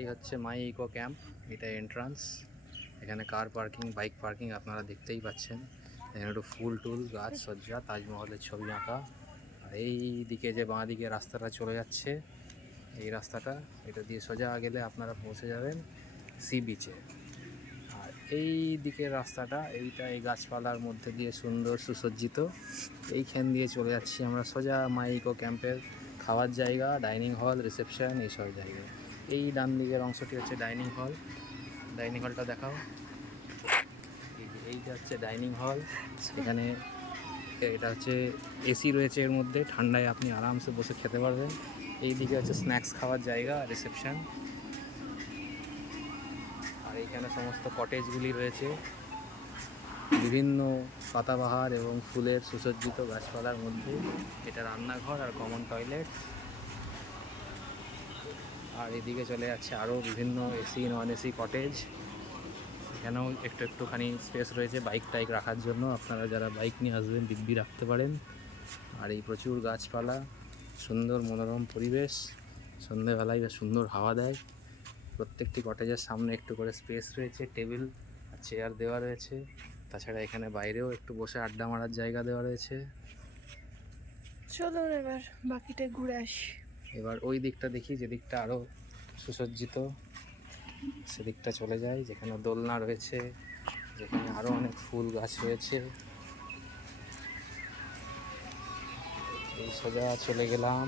এই হচ্ছে মাই eco camp, এটা এন্ট্রান্স। এখানে কার পার্কিং, বাইক পার্কিং আপনারা দেখতেই পাচ্ছেন। এখানে একটু ফুল টুল গাছ সজ্জা, তাজমহলের ছবি আঁকা। আর এই দিকে যে বাঁ দিকে রাস্তাটা চলে যাচ্ছে, এই রাস্তাটা, এটা দিয়ে সোজা গেলে আপনারা পৌঁছে যাবেন সি বিচে। আর এই দিকের রাস্তাটা, এইটা এই গাছপালার মধ্যে দিয়ে সুন্দর সুসজ্জিত, এইখান দিয়ে চলে যাচ্ছি আমরা সোজা মাই ইকো ক্যাম্পের খাওয়ার জায়গা, ডাইনিং হল, রিসেপশন, এইসব জায়গায়। এই ডান দিকের অংশটি হচ্ছে ডাইনিং হল। ডাইনিং হলটা দেখাও। এইটা হচ্ছে ডাইনিং হল। এখানে এটা হচ্ছে এসি রয়েছে এর মধ্যে, ঠান্ডায় আপনি আরামসে বসে খেতে পারবেন। এই দিকে হচ্ছে স্ন্যাক্স খাওয়ার জায়গা, রিসেপশন। আর এইখানে সমস্ত কটেজগুলি রয়েছে বিভিন্ন পাতাবাহার এবং ফুলের সুসজ্জিত গাছপালার মধ্যে। এটা রান্নাঘর আর কমন টয়লেট। আর এদিকে চলে যাচ্ছে আরও বিভিন্ন এসি নন এসি কটেজ। এখানেও একটুখানি স্পেস রয়েছে বাইক টাইক রাখার জন্য, আপনারা যারা বাইক নিয়ে আসবেন দিব্যি রাখতে পারেন। আর এই প্রচুর গাছপালা, সুন্দর মনোরম পরিবেশ, সন্ধ্যেবেলায় বেশ সুন্দর হাওয়া দেয়। প্রত্যেকটি কটেজের সামনে একটু করে স্পেস রয়েছে, টেবিল আর চেয়ার দেওয়া রয়েছে। তাছাড়া এখানে বাইরেও একটু বসে আড্ডা মারার জায়গা দেওয়া রয়েছে। চলুন এবার বাকিটা ঘুরে আসি। এবার ওই দিকটা দেখি, যে দিকটা আরও সুসজ্জিত, সেদিকটা চলে যায়, যেখানে দোলনা রয়েছে, যেখানে আরও অনেক ফুল গাছ রয়েছে। এই সোজা চলে গেলাম।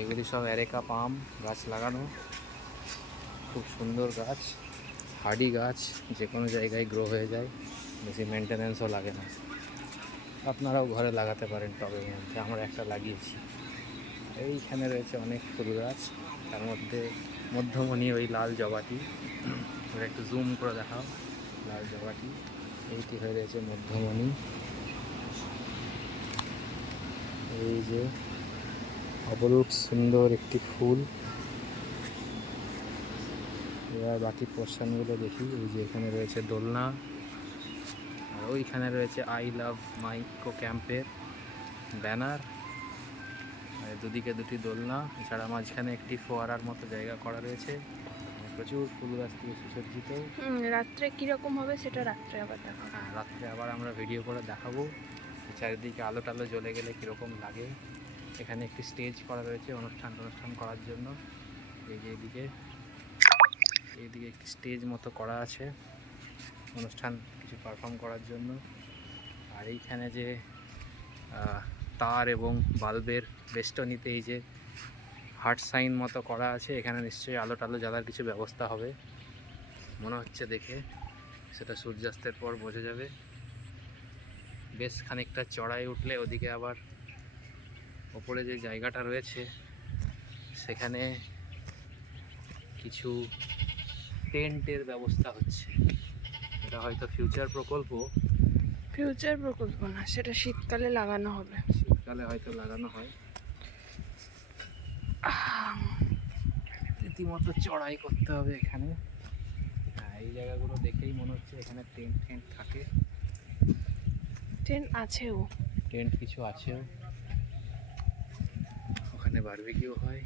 এগুলি সব অ্যারেকা পাম গাছ লাগানো, খুব সুন্দর গাছ, হার্ডি গাছ, যে কোনো জায়গায় গ্রো হয়ে যায়, বেশি মেনটেন্যান্সও লাগে না। আপনারাও ঘরে লাগাতে পারেন টবের মধ্যে, আমরা একটা লাগিয়েছি। এইখানে রয়েছে অনেক ফুল গাছ, তার মধ্যে মধ্যমণি ওই লাল জবাটি, ওটা একটু জুম করে দেখাও। লাল জবাটি এইটি হয়ে রয়েছে মধ্যমণি। এই যে অপরূপ সুন্দর একটি ফুল। এবার বাকি পোর্শনগুলো দেখি। এই যে এখানে রয়েছে দোলনা, আর ওইখানে রয়েছে আই লাভ মাই ইকো ক্যাম্পের ব্যানার। আর দুদিকে দুটি দোলনা, এছাড়া মাঝখানে একটি ফোয়ারার মতো জায়গা করা রয়েছে। প্রচুর ফুল গাছ দিয়ে সুসজ্জিত। রাত্রে কিরকম হবে সেটা রাত্রে আবার দেখাবো। হ্যাঁ, রাত্রে আবার আমরা ভিডিও করে দেখাবো চারিদিকে আলো টালো জ্বলে গেলে কীরকম লাগে। এখানে একটি স্টেজ করা রয়েছে অনুষ্ঠান করার জন্য। এই যে এইদিকে একটি স্টেজ মতো করা আছে অনুষ্ঠান কিছু পারফর্ম করার জন্য। আর এইখানে যে তার এবং বাল্বের বেষ্টনীতে এই যে হার্ট সাইন মতো করা আছে, এখানে নিশ্চয়ই আলো টালো জ্বালার কিছু ব্যবস্থা হবে মনে হচ্ছে দেখে, সেটা সূর্যাস্তের পর বোঝা যাবে। বেশ খানিকটা চড়াই উঠলে ওদিকে আবার ওপরে যে জায়গাটা রয়েছে সেখানে কিছু টেন্টের ব্যবস্থা হচ্ছে। এটা হয়তো ফিউচার প্রকল্প না, সেটা শীতকালে লাগানো হবে। শীতকালে হয়তো লাগানো হয়। রীতিমতো চড়াই করতে হবে এখানে। হ্যাঁ, এই জায়গাগুলো দেখেই মনে হচ্ছে এখানে টেন্ট থাকে। ট্রেন আছেও, টেন্ট কিছু আছেও, ওখানে বারবিকিউ হয়।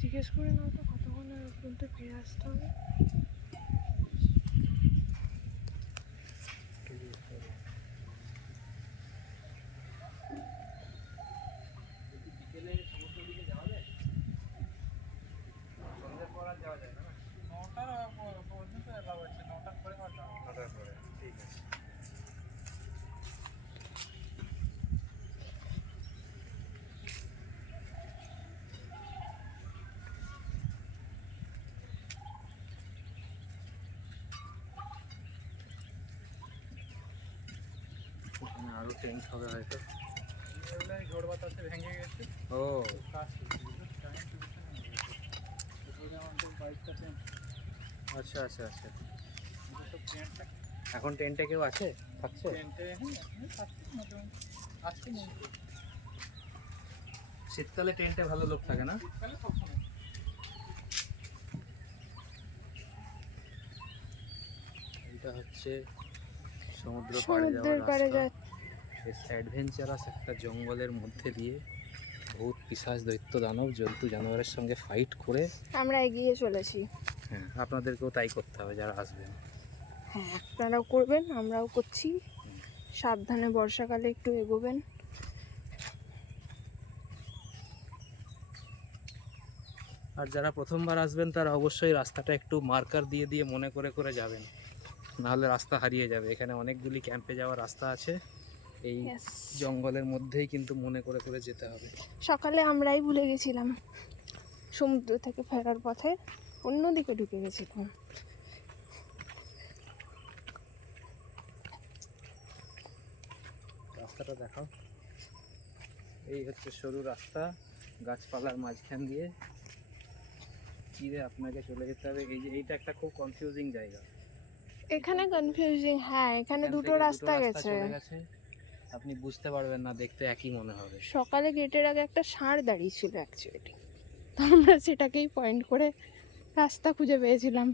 জিজ্ঞেস করে নাও তো কতক্ষণের পর্যন্ত ফিরে আসতে হবে। বিকেলে সমুদ্র দিকে যাওয়া যায়, সন্ধ্যের পর আর যাওয়া যায় না। 9টার পর্যন্ত এলাও আছে, 9টার পরে 9টার পরে, ঠিক আছে। এখানে আরও টেন্ট হবে হয়তো। ঝড় বাতাসে ভেঙে গেছে। ও আচ্ছা আচ্ছা আচ্ছা। এখন টেন্টে কেউ আছে, থাকছে? শীতকালে টেন্টে ভালো লোক থাকে না? এটা হচ্ছে সমুদ্রের পাড়ে যাওয়ার রাস্তা। বেশ অ্যাডভেঞ্চারাস একটা জঙ্গলের মধ্যে দিয়ে ভূত পিশাচ দৈত্য দানব জন্তু জানোয়ারের সঙ্গে ফাইট করে আমরা এগিয়ে চলেছি। হ্যাঁ আপনাদেরকেও তাই করতে হবে যারা আসবেন। হ্যাঁ, আপনারাও করবেন, আমরাও করছি। সাবধানে বর্ষাকালে একটু এগোবেন। আর যারা প্রথমবার আসবেন তারা অবশ্যই রাস্তাটা একটু মার্কার দিয়ে দিয়ে মনে করে করে যাবেন, নাহলে রাস্তা হারিয়ে যাবে। এখানে অনেকগুলি ক্যাম্পে যাওয়ার রাস্তা আছে, এই Yes. জঙ্গলের মধ্যেই কিন্তু মনে করে করে যেতে হবে। সকালে আমরাই ভুলে গেছিলাম, সমুদ্র থেকে ফেরার পথে অন্যদিকে ঢুকে গেছিলাম। রাস্তাটা দেখাও। এই হচ্ছে সরু রাস্তা, গাছপালার মাঝখান দিয়ে চিরে আপনাকে চলে যেতে হবে। এই যে এইটা একটা খুব কনফিউজিং জায়গা। এখানে কনফিউজিং, হ্যাঁ এখানে এখান দুটো থেকে রাস্তা গেছে। চলে গেছে, আপনি বুঝতে পারবেন না, দেখতে একই মনে হবে। সকালে গেটের আগে একটা ষাঁড় দাঁড়িয়ে ছিল অ্যাকচুয়ালি, তো আমরা সেটাকেই পয়েন্ট করে রাস্তা খুঁজে পেয়েছিলাম।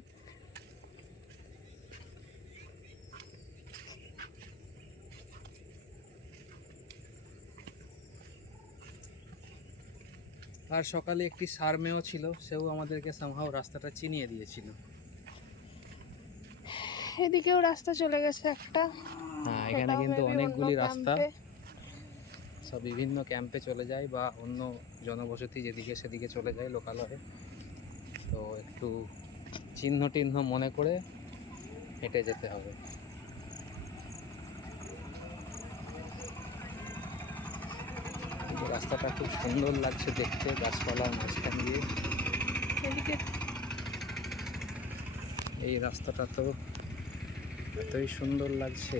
আর সকালে একটি সারমেয় ছিল, সেও আমাদেরকে সামহাও রাস্তাটা চিনিয়ে দিয়েছিল। এদিকেও রাস্তা চলে গেছে একটা। হ্যাঁ এখানে সেটাও কিন্তু maybe অনেকগুলি অন্য রাস্তা ক্যাম্পে। সব বিভিন্ন ক্যাম্পে চলে যায় বা অন্য জনবসতি যেদিকে সেদিকে চলে যায় লোকালয়ে। তো একটু চিহ্ন টিহ্ন মনে করে হেঁটে যেতে হবে। কিন্তু রাস্তাটা খুব সুন্দর লাগছে দেখতে, গাছপালার মাঝখান দিয়ে। এদিকে এই রাস্তাটা তো এতই সুন্দর লাগছে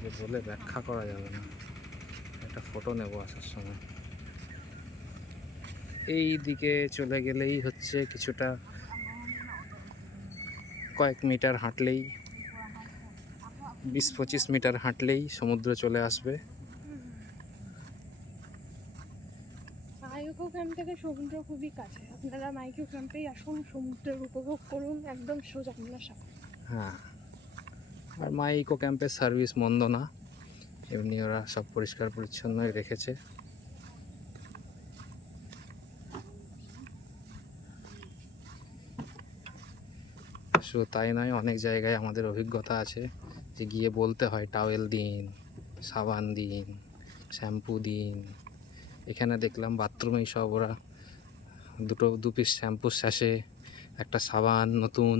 যে বলে ব্যাখ্যা করা যাবে না। একটা ফটো নেব আসার সময়। এই দিকে চলে গেলেই হচ্ছে কিছুটা কয়েক মিটার হাঁটলেই 20-25 মিটার হাঁটলেই সমুদ্র চলে আসবে। মাইকো ক্যাম্প থেকে সমুদ্র খুবই কাছে, আপনারা মাইকো ক্যাম্পেই আসুন, সমুদ্রের উপভোগ করুন, একদম সোজা আপনার সামনে। হ্যাঁ, আর মাই ইকো ক্যাম্পের সার্ভিস মন্দ না, এমনি ওরা সব পরিষ্কার পরিচ্ছন্নই রেখেছে। শুধু তাই নয়, অনেক জায়গায় আমাদের অভিজ্ঞতা আছে যে গিয়ে বলতে হয় টাওয়েল দিন, সাবান দিন, শ্যাম্পু দিন। এখানে দেখলাম বাথরুমেই সব ওরা দু পিস শ্যাম্পুর শেষে একটা সাবান নতুন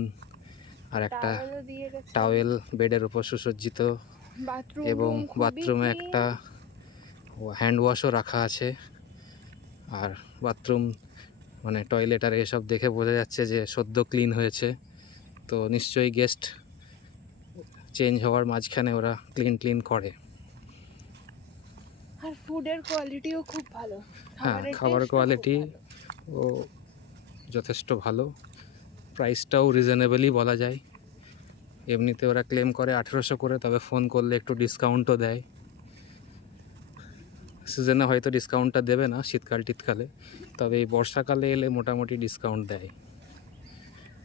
আর একটা টাওয়েলও দিয়ে গেছে। টাওয়েল বেডের উপর সুসজ্জিত, বাথরুম এবং রুম খুবই বাথরুমে clean। একটা হ্যান্ড ওয়াশও রাখা আছে। আর বাথরুম মানে টয়লেট আর এসব দেখে বোঝা যাচ্ছে যে সদ্য ক্লিন হয়েছে, তো নিশ্চয়ই গেস্ট চেঞ্জ হওয়ার মাঝখানে ওরা ক্লিন করে। আর ফুডের কোয়ালিটিও খুব ভালো। হ্যাঁ, খাবারের খাবার taste ও খুব কোয়ালিটি ভালো। ও যথেষ্ট ভালো, প্রাইসটাও রিজনেবলই বলা যায়। এমনিতে ওরা ক্লেম করে 1800 করে, তবে ফোন করলে একটু ডিসকাউন্টও দেয়। সিজনে হয়তো ডিসকাউন্টটা দেবে না শীতকাল টিতকালে, তবে এই বর্ষাকালে এলে মোটামুটি ডিসকাউন্ট দেয়,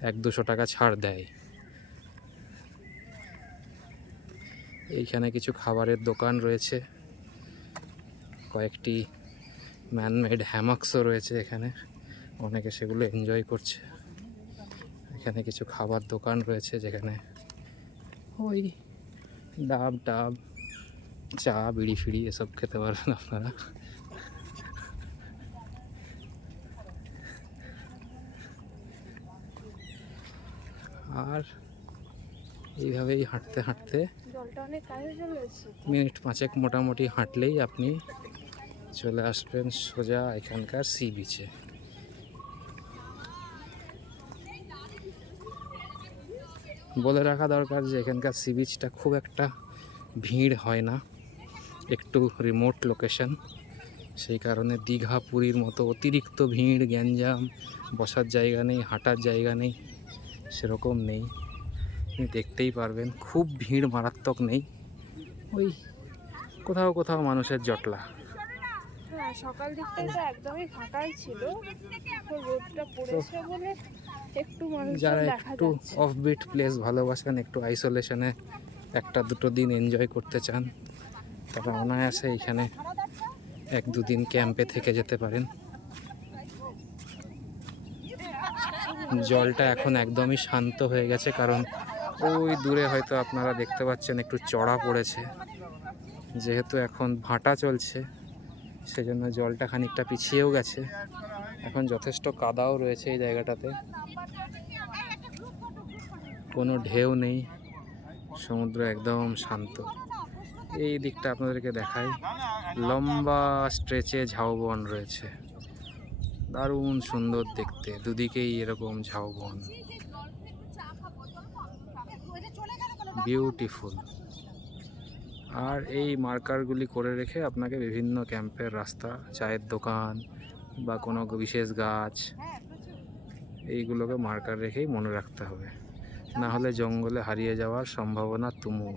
100-200 টাকা ছাড় দেয়। এইখানে কিছু খাবারের দোকান রয়েছে, কয়েকটি ম্যানমেড হ্যামাক্সও রয়েছে এখানে, অনেকে সেগুলো এনজয় করছে। এখানে কিছু খাবার দোকান রয়েছে যেখানে ওই ডাব টাব, চা, বিড়ি ফিড়ি এসব খেতে পারবেন আপনারা। আর এইভাবেই হাঁটতে হাঁটতে জলটা অনেক কাছে চলে এসেছে। মিনিট 5 মোটামুটি হাঁটলেই আপনি চলে আসবেন সোজা এখানকার সি বিচে। বলে রাখা দরকার যে এখানকার সি বিচটা খুব একটা ভিড় হয় না, একটু রিমোট লোকেশন, সেই কারণে দীঘা পুরীর মতো অতিরিক্ত ভিড় গ্যাঞ্জাম, বসার জায়গা নেই, হাঁটার জায়গা নেই, সেরকম নেই। আপনি দেখতেই পারবেন খুব ভিড় মারাত্মক নেই, ওই কোথাও কোথাও মানুষের জটলা। হ্যাঁ, সকাল দিকটা তো একদমই ফাঁকাই ছিল, এখন রোদটা পড়েছে বলে একটু মানুষজন যারা দেখা একটু যাচ্ছে। অফবিট প্লেস ভালোবাসেন, একটু আইসোলেশনে 1-2 দিন এনজয় করতে চান, তারা অনায়াসে এখানে 1-2 দিন ক্যাম্পে থেকে যেতে পারেন। জলটা এখন একদমই শান্ত হয়ে গেছে, কারণ ওই দূরে হয়তো আপনারা দেখতে পাচ্ছেন একটু চড়া পড়েছে। যেহেতু এখন ভাটা চলছে, সেজন্য জলটা খানিকটা পিছিয়েও গেছে। এখন যথেষ্ট কাদাও রয়েছে এই জায়গাটাতে, কোনো ঢেউ নেই, সমুদ্র একদম শান্ত। এই দিকটা আপনাদেরকে দেখাই, লম্বা স্ট্রেচে ঝাউবন রয়েছে, দারুণ সুন্দর দেখতে, দুদিকেই এরকম ঝাউবন, বিউটিফুল। আর এই মার্কারগুলি করে রেখে আপনাকে বিভিন্ন ক্যাম্পের রাস্তা, চায়ের দোকান বা কোনো বিশেষ গাছ, এইগুলোকে মার্কার রেখেই মনে রাখতে হবে, না হলে জঙ্গলে হারিয়ে যাওয়ার সম্ভাবনা তুমুল।